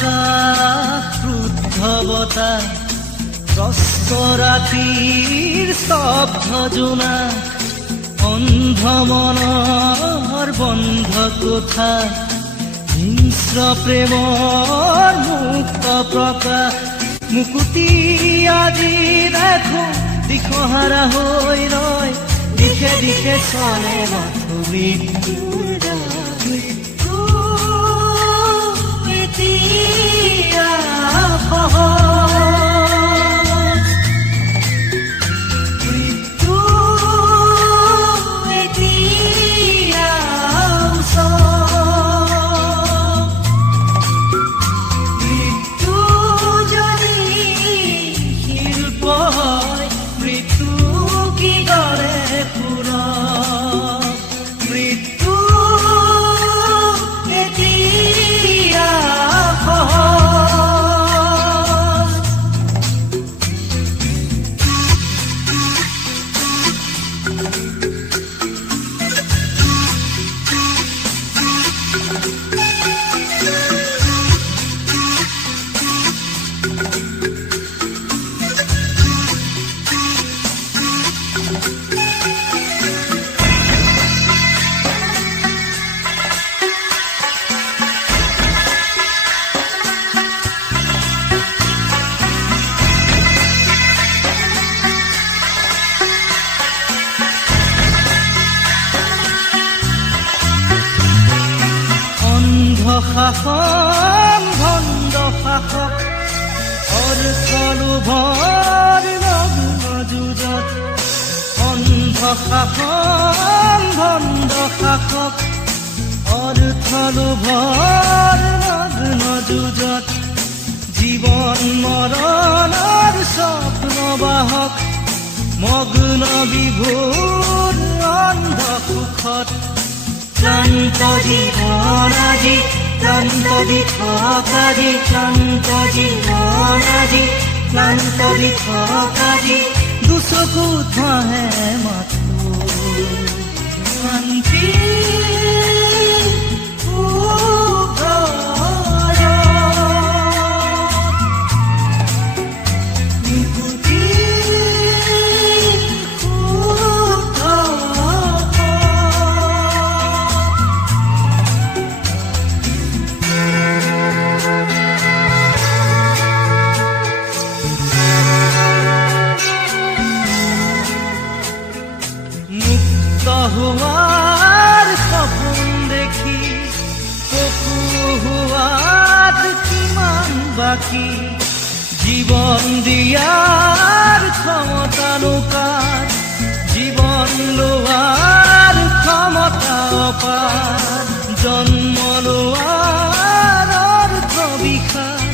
আকাশ ক্ৰুদ্ধ বতাহ কষ্ট ৰাতিৰ স্তব্ধ জোনাক অন্ধ মনৰ বন্ধ কোঠা হিংস্ৰ প্ৰেমৰ মুক্ত প্ৰকাশ মুকুতি আজি দেখো দিশহাৰা হৈ ৰয় দিশে দিশে চলে মাথো মৃত্যুৰ মৃত্যু এতিয়া শাসন ভণ্ড শাসক অৰ্থ লোভৰ নগ্ন যুঁজত অন্ধ শাসন ভণ্ড শাসক অৰ্থ লোভৰ নগ্ন যুঁজত জীৱন মৰণৰ স্বপ্নবাহক মগ্ন বিভোৰ অন্ধ সুখত ক্লান্ত জীৱন আজি ক্লান্ত দিঠক আজি ক্লান্ত জীৱন আজি ক্লান্ত দিঠক আজি দুচকুত ভাহে মাথো শান্তি হোৱাৰ সপোন দেখি পশু হোৱাত কিমান বাকী জীৱন দিয়াৰ ক্ষমতা লোকাৰ জীৱন লোৱাৰ ক্ষমতা অপাৰ জন্ম লোৱাৰ অৰ্থ বিশাল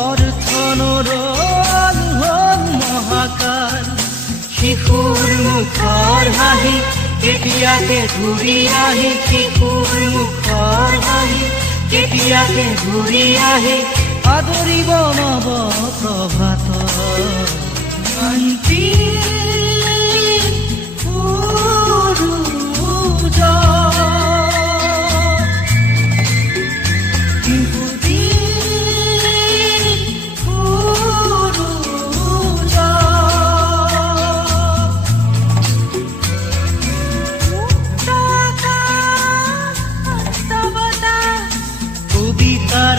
অৰ্থ নৰল হ'ল মহাকাল শিশুৰ মুখৰ হাঁহি কেতিয়াকে ঘূৰি আহি শিশুৰ মুখৰ হাঁহি কেতিয়াকে ঘূৰি আহি আদৰিব নৱ প্ৰভাত শান্তি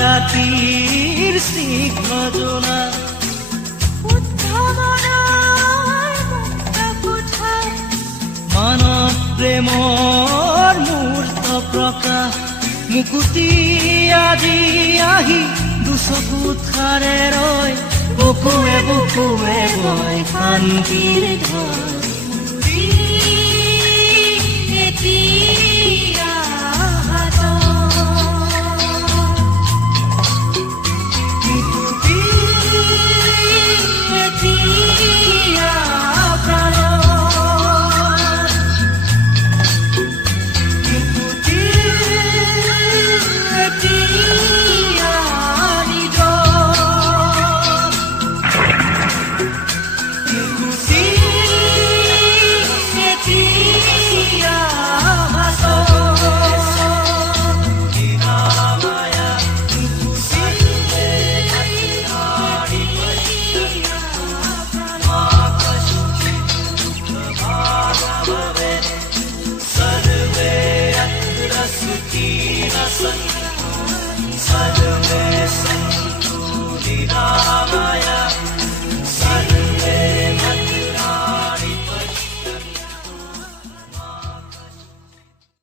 ৰাতিৰ স্নিগ্ধ জোনা মানৱ প্ৰেমৰ মূৰ্ত প্ৰকাশ মুকুতি আজি আহি দুচকুত খাৰে ৰয় বুকুৱে বুকুৱে গৈ শান্তিৰ ঘৰ